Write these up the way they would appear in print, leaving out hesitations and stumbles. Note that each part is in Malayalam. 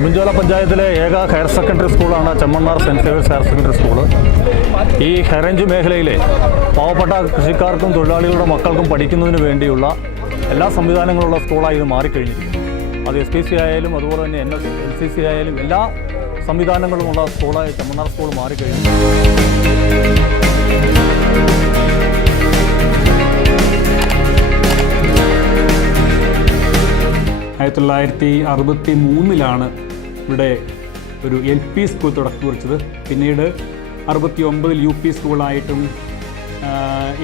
ഉടുമ്പൻചോല പഞ്ചായത്തിലെ ഏക ഹയർ സെക്കൻഡറി സ്കൂളാണ് Chemmannar St Xavier's higher secondary school. ഈ ഹൈറേഞ്ച് മേഖലയിലെ പാവപ്പെട്ട കൃഷിക്കാർക്കും തൊഴിലാളികളുടെ മക്കൾക്കും പഠിക്കുന്നതിന് വേണ്ടിയുള്ള എല്ലാ സംവിധാനങ്ങളുള്ള സ്കൂളായി ഇത് മാറിക്കഴിഞ്ഞിരിക്കുന്നു. അത് SPC ആയാലും അതുപോലെ തന്നെ NCC ആയാലും എല്ലാ സംവിധാനങ്ങളുമുള്ള സ്കൂളായി ചെമ്മണ്ണാർ സ്കൂൾ മാറിക്കഴിഞ്ഞു. 1963 ഇവിടെ ഒരു LP സ്കൂൾ തുടക്കം കുറിച്ചത്. പിന്നീട് 69 UP സ്കൂളായിട്ടും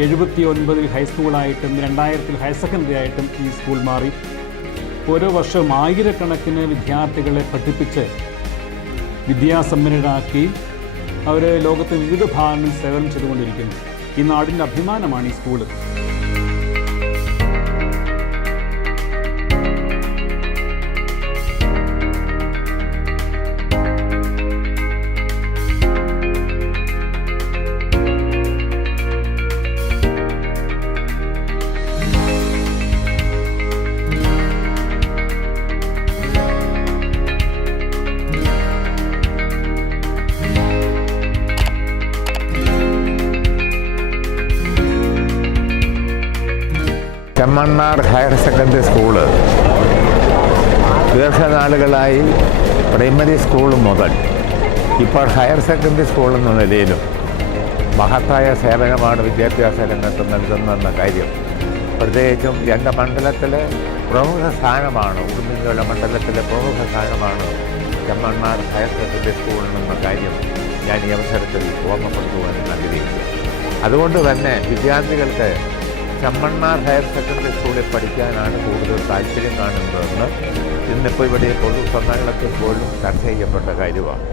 79 ഹൈസ്കൂളായിട്ടും 2000 ഹയർ സെക്കൻഡറി ആയിട്ടും ഈ സ്കൂൾ മാറി. ഓരോ വർഷവും ആയിരക്കണക്കിന് വിദ്യാർത്ഥികളെ പഠിപ്പിച്ച് വിദ്യാസമ്പന്നരാക്കി അവർ ലോകത്തെ വിവിധ ഭാഗങ്ങളിൽ സേവനം ചെയ്തുകൊണ്ടിരിക്കുന്നു. ഈ നാടിൻ്റെ അഭിമാനമാണ് ഈ school. Chemmannar higher secondary school ദീർഘനാളുകളായി പ്രൈമറി സ്കൂൾ മുതൽ ഇപ്പോൾ ഹയർ സെക്കൻഡറി സ്കൂൾ എന്ന നിലയിലും മഹത്തായ സേവനമാണ് വിദ്യാഭ്യാസ രംഗത്ത് നൽകുന്നതെന്ന കാര്യം പ്രത്യേകിച്ചും എൻ്റെ മണ്ഡലത്തിലെ പ്രമുഖ സ്ഥാനമാണ്, ഉടുമ്പൻചോല മണ്ഡലത്തിലെ പ്രമുഖ സ്ഥാനമാണ് ചെമ്മണ്ണാർ ഹയർ സെക്കൻഡറി സ്കൂളിനെന്ന കാര്യം ഞാൻ ഈ അവസരത്തിൽ ഓർമ്മപ്പെടുത്തുവാൻ ആഗ്രഹിക്കുന്നു. അതുകൊണ്ട് തന്നെ വിദ്യാർത്ഥികൾക്ക് ചെമ്മണ്ണാർ ഹയർ സെക്കൻഡറി സ്കൂളിൽ പഠിക്കാനാണ് കൂടുതൽ താല്പര്യം കാണുന്നതെന്ന് ഇന്നിപ്പോൾ ഇവിടെ പൊതുസമ്മേളനത്തിൽ പോലും ചർച്ച ചെയ്യപ്പെട്ട കാര്യമാണ്.